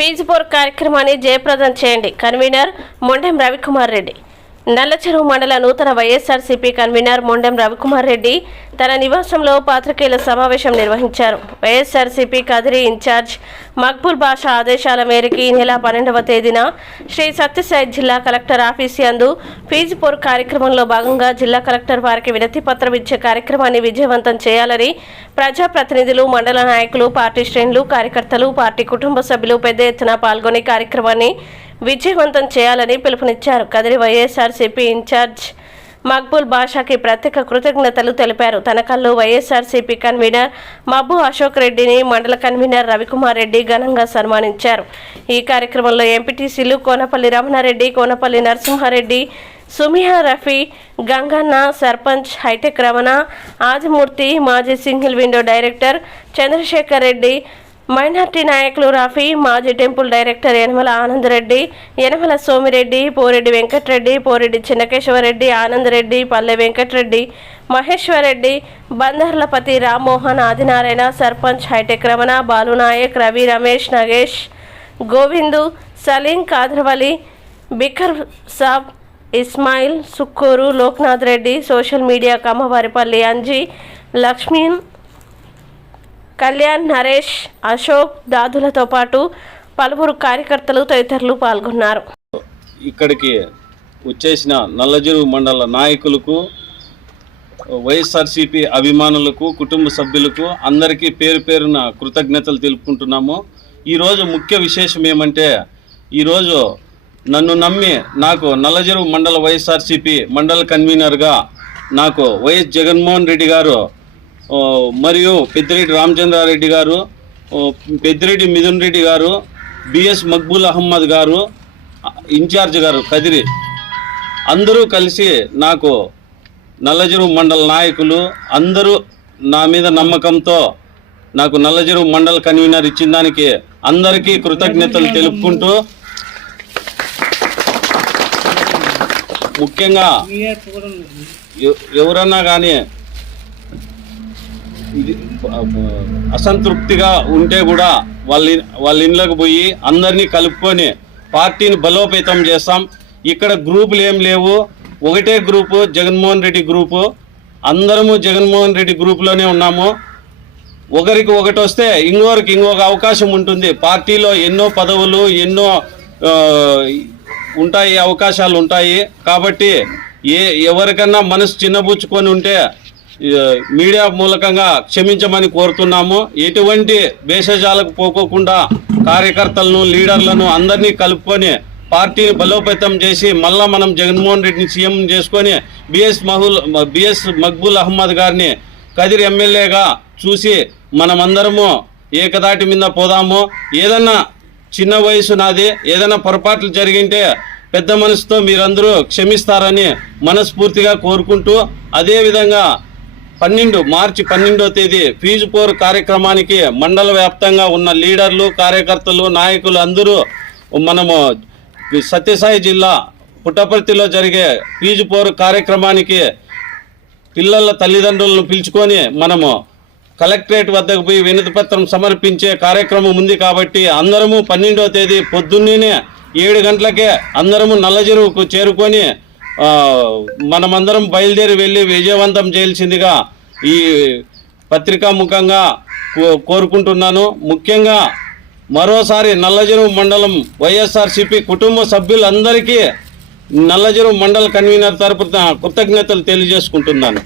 ఫీజుపోర్ కార్యక్రమాన్ని జయప్రదం చేయండి. కన్వీనర్ మొండెం రవికుమార్ రెడ్డి. నల్లచెరువు మండల నూతన వైఎస్ఆర్సీపీ కన్వీనర్ మొండెం రవికుమార్ రెడ్డి తన నివాసంలో పాత్రికేయుల సమావేశం నిర్వహించారు. వైఎస్ఆర్సీపీ కదిరి ఇన్ఛార్జ్ మక్బుల్ బాషా ఆదేశాల మేరకు ఈ నెల పన్నెండవ తేదీన శ్రీ సత్యసాయి జిల్లా కలెక్టర్ ఆఫీస్ యందు ఫీజు పోర్ కార్యక్రమంలో భాగంగా జిల్లా కలెక్టర్ వారికి వినతి పత్రం ఇచ్చే కార్యక్రమాన్ని విజయవంతం చేయాలని ప్రజాప్రతినిధులు మండల నాయకులు పార్టీ శ్రేణులు కార్యకర్తలు పార్టీ కుటుంబ సభ్యులు పెద్ద ఎత్తున పాల్గొని కార్యక్రమాన్ని విజయవంతం చేయాలని పిలుపునిచ్చారు. కదిరి వైఎస్ఆర్సీపీ ఇన్ఛార్జ్ మక్బూల్ బాషాకి ప్రత్యేక కృతజ్ఞతలు తెలిపారు. తనకల్లు వైఎస్ఆర్సీపీ కన్వీనర్ మబ్బు అశోక్ రెడ్డిని మండల కన్వీనర్ రవికుమార్ రెడ్డి ఘనంగా సన్మానించారు. ఈ కార్యక్రమంలో ఎంపీటీసీలు కోనపల్లి రమణారెడ్డి కోనపల్లి నరసింహారెడ్డి సుమిహా రఫీ గంగన్న సర్పంచ్ హైటెక్ రమణ ఆదిమూర్తి మాజీ single window director Chandrasekhar Reddy minority నాయకులు రఫీ మాజీ temple director Yanamala Ananda Reddy Yanamala Somi Reddy Poreddy Venkata Reddy Poreddy Chinnakesava Reddy Ananda Reddy Palle Venkata Reddy Maheswara Reddy Bandarlapati Rammohan Adinarayana sarpanch hitech Ramana Balu Naik Ravi Ramesh Nagesh Govindu Saleem Kadravali Bikhar Sab Ismail Sukkuru Loknath Reddy social media Kammavaripalli Anji లక్ష్మీన్ Kalyan Naresh Ashok దాదులతో పాటు పలువురు కార్యకర్తలు తదితరులు పాల్గొన్నారు. ఇక్కడికి వచ్చేసిన నల్లజరువు మండల నాయకులకు వైఎస్ఆర్సీపీ అభిమానులకు కుటుంబ సభ్యులకు అందరికీ పేరు పేరున కృతజ్ఞతలు తెలుపుకుంటున్నాము. ఈరోజు ముఖ్య విశేషం ఏమంటే ఈరోజు నన్ను నమ్మి నాకు నల్లజెరువు మండల వైఎస్ఆర్సీపీ మండల కన్వీనర్గా నాకు వైఎస్ జగన్మోహన్ రెడ్డి గారు మరియు పెద్దిరెడ్డి రామచంద్రారెడ్డి గారు పెద్దిరెడ్డి మిథున్ రెడ్డి గారు బిఎస్ మక్బూల్ అహ్మద్ గారు ఇన్ఛార్జ్ గారు కదిరి. అందరూ కలిసి నాకు నల్లజెరువు మండల నాయకులు అందరూ నా మీద నమ్మకంతో నాకు నల్లజెరువు మండల కన్వీనర్ ఇచ్చిన దానికి అందరికీ కృతజ్ఞతలు తెలుపుకుంటూ ముఖ్యంగా ఎవరన్నా కానీ అసంతృప్తిగా ఉంటే కూడా వాళ్ళ వాళ్ళ ఇండ్లకు పోయి అందరినీ కలుపుకొని పార్టీని బలోపేతం చేస్తాం. ఇక్కడ గ్రూపులు ఏం లేవు. ఒకటే గ్రూపు జగన్మోహన్ రెడ్డి గ్రూపు. అందరము జగన్మోహన్ రెడ్డి గ్రూపులోనే ఉన్నాము. ఒకరికి ఒకటి వస్తే ఇంకొకరికి ఇంకొక అవకాశం ఉంటుంది. పార్టీలో ఎన్నో పదవులు ఎన్నో ఉంటాయి అవకాశాలు ఉంటాయి. కాబట్టి ఏ ఎవరికన్నా మనసు చిన్నబుచ్చుకొని ఉంటే మీడియా మూలకంగా క్షమించమని కోరుతున్నాము. ఎటువంటి భేషజాలకు పోకోకుండా కార్యకర్తలను లీడర్లను అందరినీ కలుపుకొని పార్టీని బలోపేతం చేసి మళ్ళా మనం జగన్మోహన్ రెడ్డిని సీఎం చేసుకొని బిఎస్ మహుల్ బిఎస్ మక్బూల్ అహ్మద్ గారిని కదిరి ఎమ్మెల్యేగా చూసి మనమందరము ఏకదాటి మీద పోదాము. ఏదన్నా చిన్న వయసు నాది ఏదైనా పొరపాట్లు జరిగింటే పెద్ద మనసుతో మీరందరూ క్షమిస్తారని మనస్ఫూర్తిగా కోరుకుంటూ అదేవిధంగా పన్నెండు మార్చి పన్నెండో తేదీ ఫీజు పోర్ కార్యక్రమానికి మండల వ్యాప్తంగా ఉన్న లీడర్లు కార్యకర్తలు నాయకులు అందరూ మనము సత్యసాయి జిల్లా పుట్టపర్తిలో జరిగే ఫీజు పోర్ కార్యక్రమానికి పిల్లల తల్లిదండ్రులను పిలుచుకొని మనము కలెక్టరేట్ వద్దకు పోయి వినతిపత్రం సమర్పించే కార్యక్రమం ఉంది కాబట్టి అందరము పన్నెండో తేదీ పొద్దున్నే ఏడు గంటలకే అందరము నల్లజెరువుకు చేరుకొని మనమందరం బయలుదేరి వెళ్ళి విజయవంతం చేయాల్సిందిగా ఈ పత్రికా ముఖంగా కో- కోరుకుంటున్నాను. ముఖ్యంగా మరోసారి నల్లజెరువు మండలం వైఎస్ఆర్సిపి కుటుంబ సభ్యులందరికీ నల్లజెరువు మండల కన్వీనర్ తరపున కృతజ్ఞతలు తెలియజేసుకుంటున్నాను.